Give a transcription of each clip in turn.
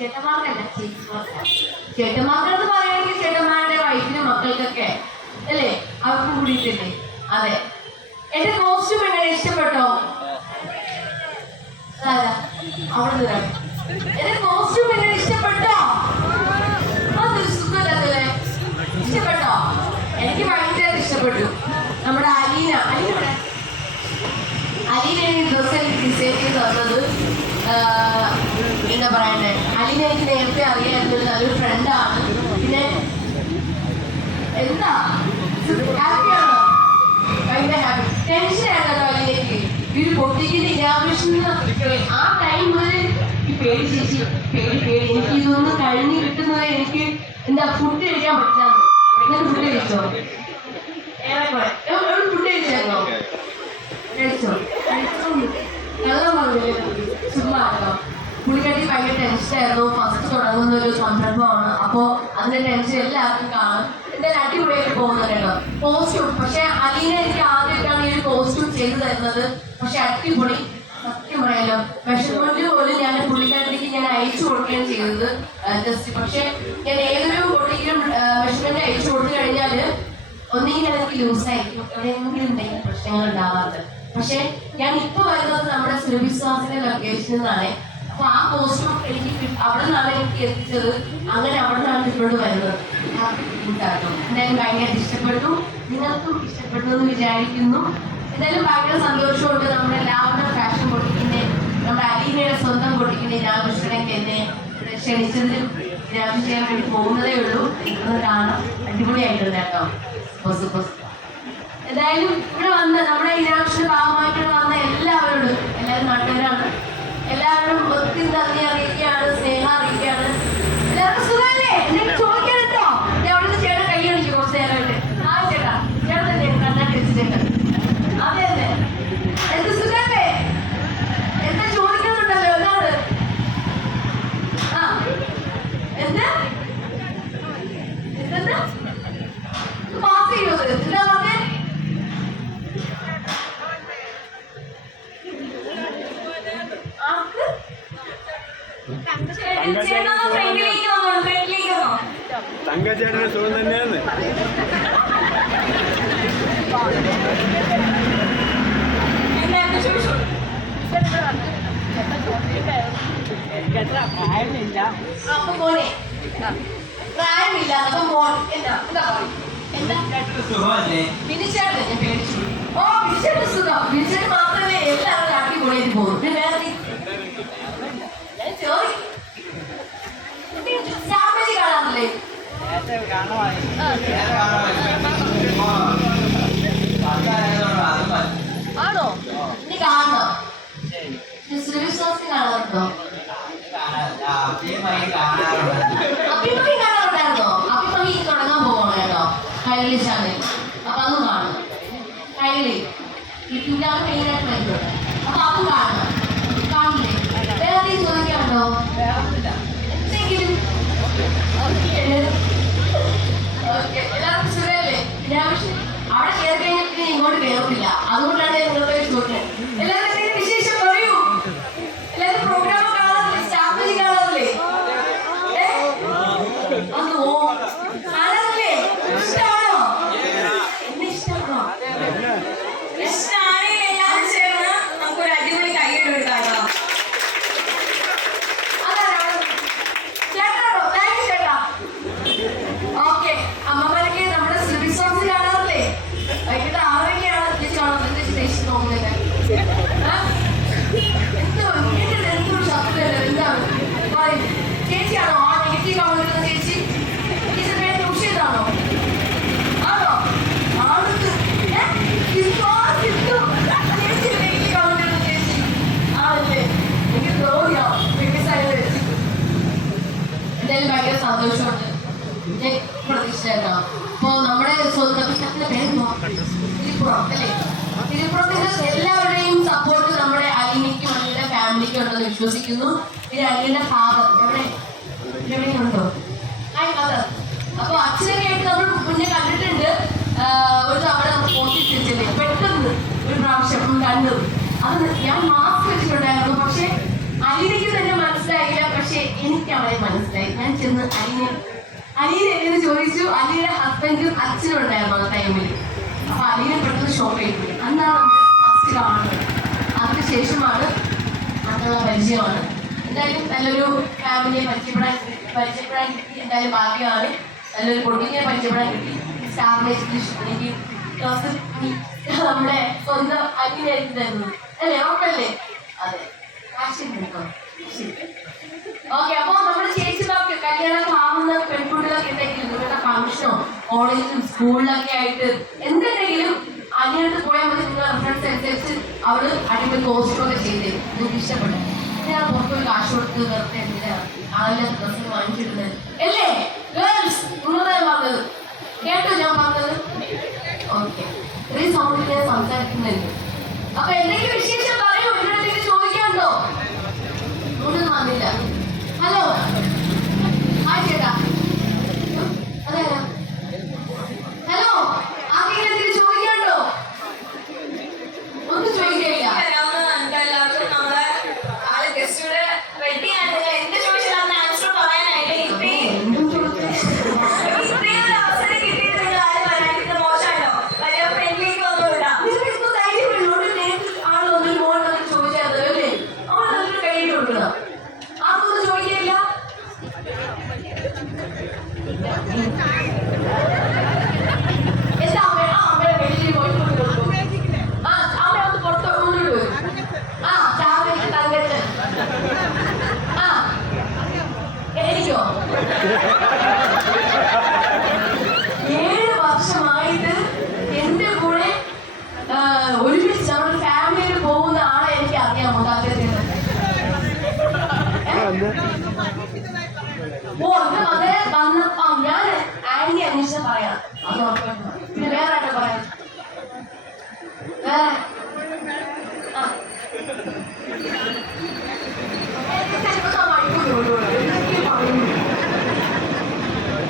ചേട്ടന്മാർക്കല്ല ചേട്ടന്മാർക്കെന്ന് പറയുകയാണെങ്കിൽ ചേട്ടന്മാരുടെ വൈഫിനും മക്കൾക്കൊക്കെ അല്ലേ? അവർക്ക് കൂടിയിട്ടില്ലേ അതെ. എന്റെ കോസ്റ്റ്യൂം എങ്ങനെ? ഇഷ്ടപ്പെട്ടോ. എന്റെ കോസ്റ്റ്യൂം എങ്ങനെ? ഇഷ്ടപ്പെട്ടോ? ഇഷ്ടപ്പെട്ടോ? എനിക്ക് ഭയങ്കര ഇഷ്ടപ്പെട്ടു. നമ്മുടെ അലീന അലീന. അലീന ഡ്രസ്സ് എനിക്ക് ഡിസൈൻ ചെയ്ത് തന്നത് എന്താ പറയണ്ടേ? അലീന എനിക്ക് നേരത്തെ അറിയാമായിരുന്നു ഒരു നല്ലൊരു ഫ്രണ്ടാണ് പിന്നെ എന്താ? ഹാപ്പിയാണോ ഭയങ്കര ഹാപ്പി ടെൻഷൻ ആണല്ലോ അലീനയ്ക്ക് ഈ ഒരു പൊട്ടിക്കിന്റെ ആ ടൈം മുതൽ ഈ പേടി ചേച്ചി പേടി പേടി. എനിക്ക് കഴിഞ്ഞ് കിട്ടുന്നത് എനിക്ക് എന്താ ഫുഡ് കഴിക്കാൻ പറ്റില്ല എന്നിട്ട് ഫുഡ് കഴിച്ചോ? ഏറെക്കുറെ ഫുഡ് കഴിച്ചായിരുന്നോ? കഴിച്ചോ? നല്ല പറഞ്ഞില്ലേ ചുമ്മാ കേട്ടോ പുള്ളിക്കാട്ടി ഭയങ്കര ടെൻഷനായിരുന്നു ഫസ്റ്റ് തുടങ്ങുന്ന ഒരു സംരംഭമാണ് അപ്പോൾ അതിന്റെ ടെൻഷൻ എല്ലാവർക്കും കാണും. എന്തായാലും അടിപൊളിയായിട്ട് പോകുന്നുണ്ട് കോസ്റ്റ്യൂം പക്ഷെ അലീന എനിക്ക് ആദ്യമായിട്ടാണ് ഈ ഒരു കോസ്റ്റ്യൂം ചെയ്തു തരുന്നത്. പക്ഷെ അടിപൊളി. സത്യം പറയാലോ. മെഷർമെന്റ് പോലും ഞാൻ പുള്ളിക്കാട്ടിലേക്ക് ഞാൻ അയച്ചു കൊടുക്കുകയാണ് ചെയ്തത്. ജസ്റ്റ് പക്ഷെ ഞാൻ ഏതൊരു കുട്ടിക്കും മെഷർമെന്റ് അയച്ചു കൊടുത്തു കഴിഞ്ഞാൽ ഒന്നെങ്കിൽ ലൂസ് ലൂസായിരിക്കും എവിടെയെങ്കിലും എന്തെങ്കിലും പ്രശ്നങ്ങൾ ഉണ്ടാവാറുണ്ട്. പക്ഷെ ഞാൻ ഇപ്പൊ വരുന്നത് നമ്മുടെ സുരഭിശ്വാസിന്റെ ലൊക്കേഷനിൽ നിന്നാണ്. അപ്പൊ ആ കോസ്റ്റ്യൂം എനിക്ക് അവിടെ നിന്നാണ് എനിക്ക് എത്തിച്ചത്. അങ്ങനെ അവിടെ നിന്നാണ് ഇങ്ങോട്ട് വരുന്നത് ഞാൻ എന്തായാലും ഭയങ്കര ഇഷ്ടപ്പെട്ടു. നിങ്ങൾക്കും ഇഷ്ടപ്പെട്ടു എന്ന് വിചാരിക്കുന്നു. എന്തായാലും ഭയങ്കര സന്തോഷമുണ്ട്. നമ്മുടെ ലാവണർ ഫാഷൻ പൊട്ടിക്കുന്നേ നമ്മുടെ അലീനയുടെ സ്വന്തം പൊട്ടിക്കുന്ന രാമകൃഷ്ണനൊക്കെ എന്നെ ക്ഷണിച്ചതിലും രാവിലെ ചെയ്യാൻ വേണ്ടി പോകുന്നതേ ഉള്ളൂ. എനിക്കൊന്ന് കാണാം. അടിപൊളിയായിട്ടുണ്ട് കേട്ടോ. ബസ് ബസ് എന്തായാലും ഇവിടെ വന്ന് നമ്മുടെ ഇനാക്ഷ ഭാഗമായിട്ട് വന്ന എല്ലാവരോടും എല്ലാവരും നാട്ടുകാരാണ്. എല്ലാവരും ഭക്തി നന്ദി അറിയിക്കുകയാണ് സ്നേഹം അറിയിക്കുകയാണ് എല്ലാവർക്കും സുഖമല്ലേ എന്തെങ്കിലും ചോദിക്കാൻ കേട്ടോ ഞാൻ അവിടെ നിന്ന് ചേട്ടൻ കൈ കാണിച്ചു കുറച്ച് നേരമായിട്ട് ആ ചേട്ടാ ചേട്ടൻ തന്നെ കണ്ണാടി വെച്ചിട്ടുണ്ട് അതെ അതെ എന്ത് സുഖമല്ലേ എന്താ ചോദിക്കുന്നുണ്ടല്ലോ എന്താണ് ആ എന്താ എന്താ പാസ് ചെയ്യുമോ എന്താ പറഞ്ഞേ ആർക്ക് ചേട്ടാ ഫ്രണ്ടിലേക്ക് വന്നോ ഫ്രണ്ടിലേക്ക് വന്നോ തങ്കച്ചേട്ടന് സുഖം ചോദിച്ചു അപ്പൊ മോനെ പ്രായമില്ല അപ്പൊ മോൻ എന്താ എന്താ എന്താ സുഖമല്ലേ ബിനിച്ചേട്ടൻ ഞാൻ പേടിച്ചു ഓ ബിനിച്ചേട്ടൻ സുഖം ബിനിച്ചേട്ടൻ മാത്രമേ എല്ലാവരും അടിപൊളിയായിട്ട് പോകും വേറെ ആണോ? നീ കാണണോ കാണാറുണ്ടോ അഭിമതി കാണാറുണ്ടായിരുന്നോ? അഭിമതി തുടങ്ങാൻ പോവാണ് കേട്ടോ. കൈലി ചാനൽ അപ്പൊ അതും കാണും. കൈരളി യൂട്യൂബിലാണ് മെയിനായിട്ട് വരുന്നത് അപ്പൊ അതും കാണണം കാണില്ലേ വേറെ എന്തെങ്കിലും ചോദിക്കാറുണ്ടോ എന്തെങ്കിലും ഓക്കെ എല്ലാവർക്കും രാവിലെ അവിടെ കയറി കഴിഞ്ഞിട്ട് ഇങ്ങോട്ട് കയറില്ല അതുകൊണ്ടാണ് നിങ്ങളോട് ചോദിക്കുന്നത് തിരുപ്പുറത്തിന്റെ എല്ലാവരുടെയും സപ്പോർട്ട് നമ്മുടെ അലിനിക്കും അലിയുടെ ഫാമിലിക്കും ഉണ്ടെന്ന് വിശ്വസിക്കുന്നു പിന്നെ അലിയുടെ ഫാദർ എവിടെ ഫാദർ അപ്പൊ അച്ഛനൊക്കെ ആയിട്ട് നമ്മൾ മുന്നേ കണ്ടിട്ടുണ്ട് ഒരു തവണ നമ്മൾ പോട്ടിട്ടില്ലേ പെട്ടെന്ന് ഒരു പ്രാവശ്യം കണ്ടു അത് ഞാൻ മാസ്ക് വെച്ചിട്ടുണ്ടായിരുന്നു പക്ഷെ അലിനിക്ക് തന്നെ മനസ്സിലായില്ല പക്ഷെ എനിക്ക് അവളെ മനസ്സിലായി. ഞാൻ ചെന്ന് അലിനെ അലീന എന്നോട് ചോദിച്ചു അനിയുടെ ഹസ്ബൻഡും അച്ഛനും ഉണ്ടായിരുന്നു ആ ടൈമിൽ അപ്പൊ അലീന പെട്ടെന്ന് ഷോക്ക് പോയി. അന്നാണ് നമ്മൾ ഫസ്റ്റ് കാണുന്നത്. അതിനുശേഷമാണ് അന്നുള്ള പരിചയമാണ്. എന്തായാലും നല്ലൊരു ഫാമിലിയെ പരിചയപ്പെടാൻ പരിചയപ്പെടാൻ കിട്ടി. എന്തായാലും ഭാഗ്യമാണ്. നല്ലൊരു കുടുംബിനെ പരിചയപ്പെടാൻ കിട്ടി. എനിക്ക് നമ്മുടെ സ്വന്തം അനിയനായിരിക്കും തരുന്നത്. അല്ലേ? ഉറപ്പല്ലേ അതെ. കാശിൻ ഓക്കെ അപ്പൊ നമ്മുടെ കല്യാണം ആവുന്ന പെൺകുട്ടികളൊക്കെ ഉണ്ടെങ്കിൽ നിങ്ങളുടെ ഫംഗ്ഷനോ കോളേജിലും സ്കൂളിലൊക്കെ ആയിട്ട് എന്തുണ്ടെങ്കിലും അങ്ങോട്ട് പോയാൽ മതി നിങ്ങളുടെ റെഫറൻസ് അനുസരിച്ച് അവൾ അടിപൊളി കോസ്റ്റ്യൂമൊക്കെ ചെയ്ത്. നിങ്ങൾക്ക് ഞാൻ പുറത്ത് പോയി കാശ് കൊടുത്ത് വെറുതെ എന്തിനാ ഡ്രസ്സ് വാങ്ങിച്ചിടുന്നത് അല്ലേ? ഗേൾസ് നിങ്ങളെ പറഞ്ഞത്. കേട്ടോ ഞാൻ പറഞ്ഞത്? ഓക്കെ ഇത്രയും സൗണ്ടിൽ ഞാൻ സംസാരിക്കുന്നുണ്ട് അപ്പൊ എന്തെങ്കിലും വിശേഷം ഏഴ് വർഷമായിട്ട് എന്റെ കൂടെ ഒരുമിച്ച് നമ്മുടെ ഫാമിലിയിൽ പോകുന്ന ആളെ എനിക്ക് അറിയാമോ തങ്കച്ചന് ഓ എന്റെ മകനെ വന്നപ്പോ ഞാൻ ആന്റി അന്വേഷിച്ച പറയാം. അത് ഉറപ്പായിട്ടും പറയാം. പിന്നെ വേറെ ആയിട്ട് പറയാം വേറെ ആ. എനിക്ക് ചിലപ്പോ മടുപ്പ് തോന്നും. എന്തൊക്കെയോ പറയുന്നു.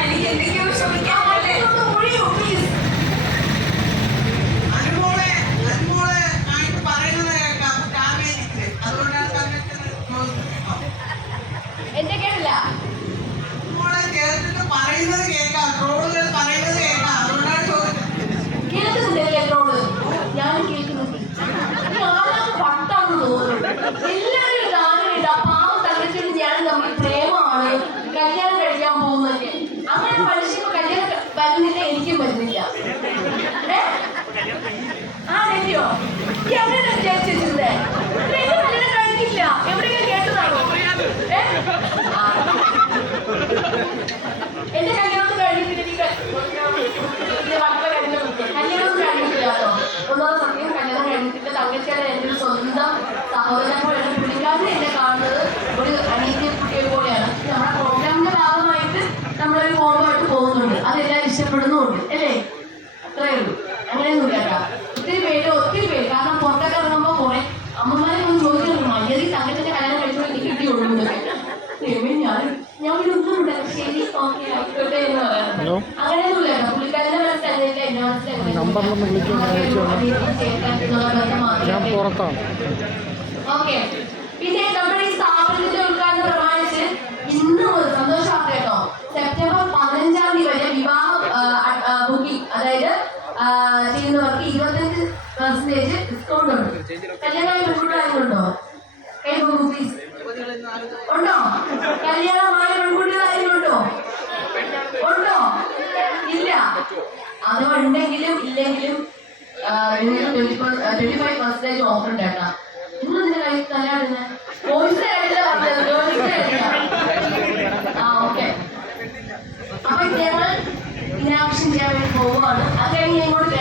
എനിക്ക് എന്തൊക്കെയോ ആ, ചോദിക്കാനല്ലേ ഒന്ന് ഒഴിയൂ, please. അനുമോളെ അനുമോളെ ആയിട്ട് പറയുന്നത് കേൾക്കാം രാമേനിക്ക് അതുകൊണ്ടാണ് തന്നിട്ട് എന്റെ കേട്ടില്ല അനുമോളെ കേട്ടിട്ട് പറയുന്നത് കേൾക്കാം ട്രോളുകൾ പറയുന്നത് കേൾക്കാം അതുകൊണ്ടാണ് ചോദിച്ചത് കേൾക്കുന്നില്ലേ എന്നോട് ഞാൻ കേൾക്കുന്നത് ഞാനത് പട്ടാന്ന് തോന്നുന്നു എല്ലാവരും ഗാനമില്ല പാവം തങ്കച്ചിട്ട് ഞാൻ തമ്മിൽ പ്രേമമാണ് കല്യാണം കഴിക്കാൻ പോകുന്നതൊക്കെ അങ്ങനെ മനുഷ്യന് കല്യാണം ക- വരുന്നില്ല എനിക്കും വരുന്നില്ല ആ നെറ്റിയോ എവിടെ വിചാരിച്ചിരുന്നേ കല്യാണം കഴിക്കില്ല എവിടെയെങ്കിലും കേട്ടതാണോ ഏ? ആ. എന്റെ കല്യാണം കഴിഞ്ഞിട്ട് എനിക്ക് എന്റെ മക്കളെ കല്യാണം കല്യാണം കഴിഞ്ഞിട്ടില്ല കേട്ടോ ഒന്നാമത് സത്യം കല്യാണം കഴിഞ്ഞിട്ടില്ല തങ്കച്ചിയുടെ എന്റെ ഒരു സ്വന്തം സഹോദരനെ പോലെയാണ് പുള്ളിക്കാരനെ എന്നെ കാണുന്നത് ഒരു അനീതി കുട്ടിയെ പോലെയാണ് നമ്മുടെ പ്രോഗ്രാമിന്റെ ഭാഗമായിട്ട് നമ്മളൊരു കോമ്പോ ആയിട്ട് പോകുന്നുണ്ട് അതെല്ലാവരും ഇഷ്ടപ്പെടുന്നുമുണ്ട് അല്ലേ? അത്രേ ഉള്ളൂ. അങ്ങനെയൊന്നുമില്ല ഒത്തിരി പേര് ഒത്തിരി പേര്. കാരണം പുറത്തൊക്കെ ഇറങ്ങുമ്പോൾ കുറെ അമ്മമാരെ ഒന്ന് ചോദിക്കുന്നു മര്യാദ തങ്കത്തിന്റെ കല്യാണം കഴിച്ചപ്പോൾ എനിക്ക് കിട്ടിയുള്ളൂ ഞാൻ ഞാൻ ഇവിടെ ഒന്നുമില്ല ശരി ഓക്കെ ആയിക്കോട്ടെ എന്ന് പറയാം അങ്ങനെയൊന്നുമില്ല എന്റെ മനസ്സിലായില്ല നമ്പറിലൊന്ന് വിളിക്കാൻ ഞാൻ പുറത്താണ്. ഓക്കെ. അഥവാ ഉണ്ടെങ്കിലും ഇല്ലെങ്കിലും ട്വന്റി ഫൈവ് പെർസെന്റേജ് ഓഫർ ഉണ്ട് ഇന്ന് നിന്റെ കയ്യിൽ തന്നെയാണ് കോഴ്സ് ആ ഓക്കെ അപ്പൊ ഞങ്ങൾ ഇനാക്ഷൻ ചെയ്യാൻ വേണ്ടി പോവുകയാണ്. അത് കഴിഞ്ഞ് ഇങ്ങോട്ട്